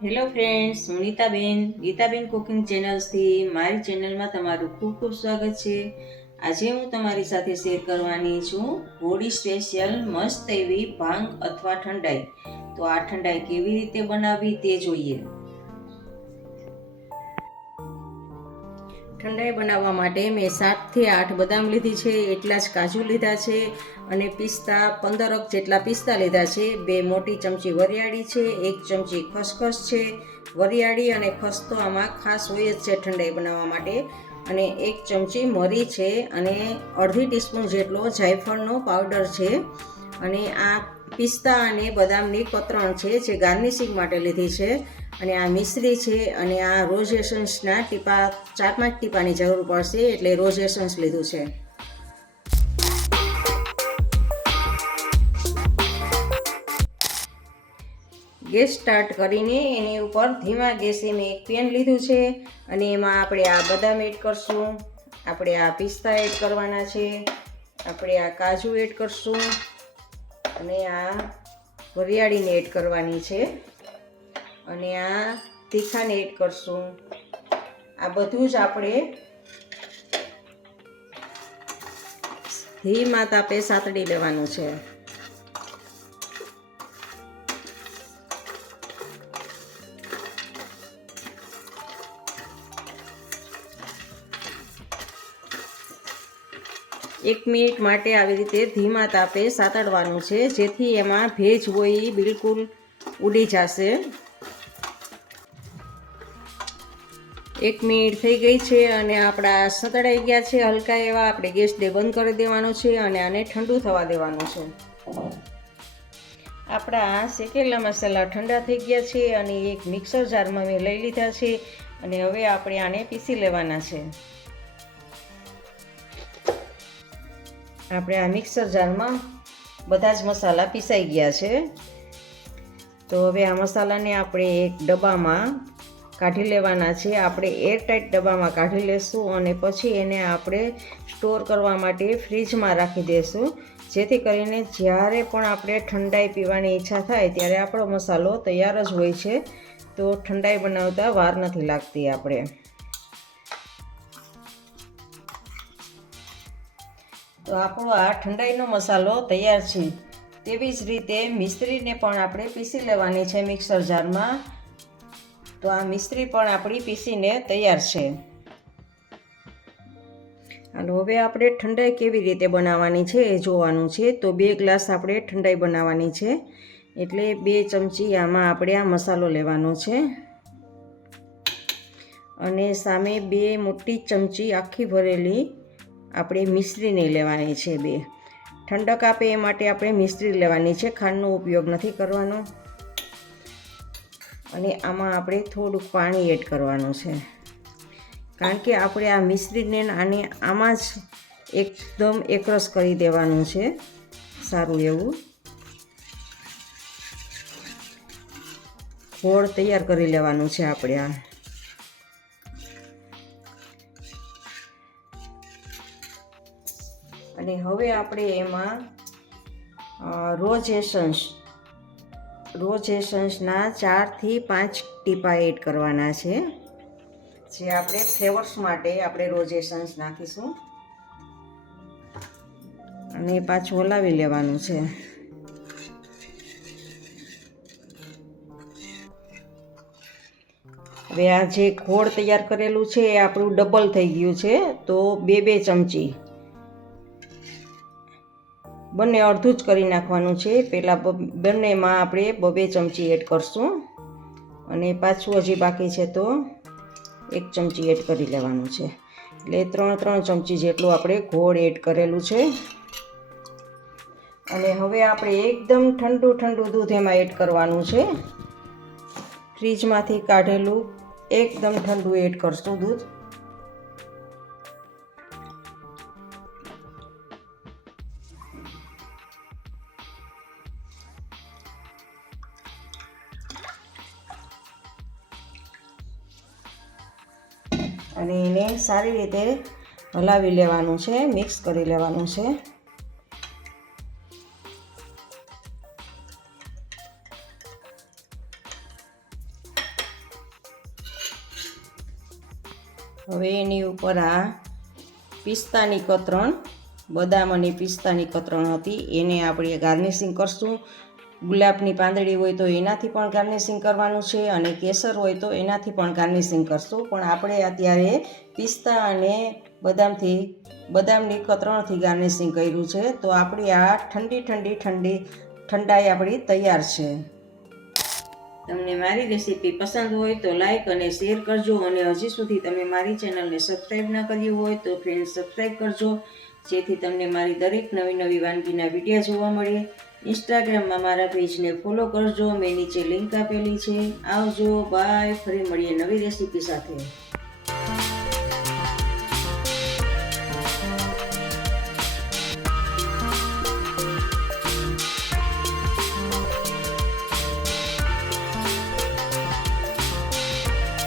Hello friends, હું Gitaben cooking ચેનલ્સથી મારી ચેનલમાં તમારું ખૂબ ખૂબ સ્વાગત છે. આજે હું તમારી સાથે શેર કરવાની છું હોળી સ્પેશિયલ મસ્ત એવી ભાંગ અથવા ઠંડાઈ. તો આ ઠંડાઈ કેવી રીતે બનાવવી તે જોઈએ. ઠંડાઈ બનાવવા માટે મેં 7 થી 8 બદામ લીધી છે, એટલા જ કાજુ લીધા છે અને પિસ્તા 15 જેટલા પિસ્તા લીધા છે. 2 મોટી ચમચી વરિયાળી છે, 1 ચમચી ખસખસ છે. વરિયાળી અને ખસ તો આમાં ખાસ હોય જ છે ઠંડાઈ બનાવવા માટે. અને 1 ચમચી મરી છે અને અડધી ટીસ્પૂન જેટલો જાયફળનો પાવડર છે. અને આ પિસ્તા અને બદામની કતરણ છે જે ગાર્નિશિંગ માટે લીધી છે. અને આ મિશ્રી છે અને આ રોઝ એસન્સના ટીપા 4-5 ટીપાની જરૂર પડશે, એટલે રોઝ એસન્સ લીધું છે. ગેસ સ્ટાર્ટ કરીને એની ઉપર ધીમા ગેસે મેં એક પેન લીધું છે અને એમાં આપણે આ બદામ એડ કરશું, આપણે આ પિસ્તા એડ કરવાના છે, આપણે આ કાજુ એડ કરશું અને આ વરિયાળીને એડ કરવાની છે અને આ તીખાને એડ કરશું. આ બધું જ આપણે ધીમા તાપે સાતડી લેવાનું છે. એક મિનિટ માટે આવી રીતે ધીમા તાપે સાતડવાનું છે, જેથી એમાં ભેજ હોય એ બિલકુલ ઉડી જશે. 1 મિનિટ થઈ ગઈ છે અને આપણા સતળાઈ ગયા છે હલકા એવા. આપણે ગેસને બંધ કરી દેવાનો છે અને આને ઠંડુ થવા દેવાનું છે. આપણા શેકેલા મસાલા ઠંડા થઈ ગયા છે અને એક મિક્સર જારમાં મેં લઈ લીધા છે અને હવે આપણે આને પીસી લેવાના છે. આપણે આ મિક્સર જારમાં બધા જ મસાલા પીસાઈ ગયા છે. તો હવે આ મસાલાને આપણે એક ડબ્બામાં કાઢી લેવાના છે. આપણે એરટાઈટ ડબ્બામાં કાઢી લેશું અને પછી એને આપણે સ્ટોર કરવા માટે ફ્રીજમાં રાખી દઈશું, જેથી કરીને જ્યારે પણ આપણે ઠંડાઈ પીવાની ઈચ્છા થાય ત્યારે આપણો મસાલો તૈયાર જ હોય છે. તો ઠંડાઈ બનાવતા વાર નથી લાગતી આપણે. તો આપણો આ ઠંડાઈનો મસાલો તૈયાર છે. તેવી જ રીતે મિશ્રીને પણ આપણે પીસી લેવાની છે મિક્સર જારમાં. તો આ મિશ્રી પણ આપણી પીસીને તૈયાર છે. અને હવે આપણે ઠંડાઈ કેવી રીતે બનાવવાની છે એ જોવાનું છે. તો 2 ગ્લાસ આપણે ઠંડાઈ બનાવવાની છે, એટલે 2 ચમચી આમાં આપણે આ મસાલો લેવાનો છે અને સામે 2 મોટી ચમચી આખી ભરેલી આપણે મિશ્રીને લેવાની છે. 2 ઠંડક આપે એ માટે આપણે મિશ્રી લેવાની છે, ખાંડનો ઉપયોગ નથી કરવાનો. અને આમાં આપણે થોડુંક પાણી એડ કરવાનું છે, કારણ કે આપણે આ મિશ્રીને આને આમાં જ એકદમ એકરસ કરી દેવાનું છે સારું એવું. ઘોળ તૈયાર કરી લેવાનું છે આપણે આ. અને હવે આપણે એમાં રોઝ એસન્સના 4 થી 5 ટીપા એડ કરવાના છે, જે આપણે ફ્લેવર્સ માટે આપણે રોઝ એસન્સ નાખીશું. અને પાછું હલાવી લેવાનું છે. હવે આ જે ઘોળ તૈયાર કરેલું છે એ આપણું ડબલ થઈ ગયું છે. તો 2 ચમચી બંને અડધું જ કરી નાખવાનું છે. પહેલાં બંનેમાં આપણે 2 ચમચી એડ કરશું અને પાછું હજી બાકી છે તો 1 ચમચી એડ કરી લેવાનું છે. એટલે 3 ચમચી જેટલું આપણે ગોળ એડ કરેલું છે. અને હવે આપણે એકદમ ઠંડુ દૂધ એમાં એડ કરવાનું છે. ફ્રીજમાંથી કાઢેલું એકદમ ઠંડુ એડ કરશું દૂધ. અને એને સારી રીતે હલાવી લેવાનું છે, મિક્સ કરી લેવાનું છે. હવે એની ઉપર આ પિસ્તાની કતરણ, બદામ અને પિસ્તાની કતરણ હતી એને આપણે ગાર્નિશિંગ કરશું. ગુલાબની પાંદડી હોય તો એનાથી પણ ગાર્નિશિંગ કરવાનું છે અને કેસર હોય તો એનાથી પણ ગાર્નિશિંગ કરશું. પણ આપણે અત્યારે પિસ્તા અને બદામની કતરણથી ગાર્નિશિંગ કર્યું છે. તો આપણી આ ઠંડાઈ આપણી તૈયાર છે. તમને મારી રેસીપી પસંદ હોય તો લાઈક અને શેર કરજો અને હજી સુધી તમે મારી ચેનલને સબસ્ક્રાઈબ ન કર્યું હોય તો ફ્રેન્ડ સબસ્ક્રાઈબ કરજો, જેથી તમને મારી દરેક નવી વાનગીના વિડીયો જોવા મળે. ઇન્સ્ટાગ્રામમાં મારા પેજને ફોલો કરજો, મેં નીચે લિંક આપેલી છે. આવજો, બાય, ફરી મળીએ નવી રેસીપી સાથે.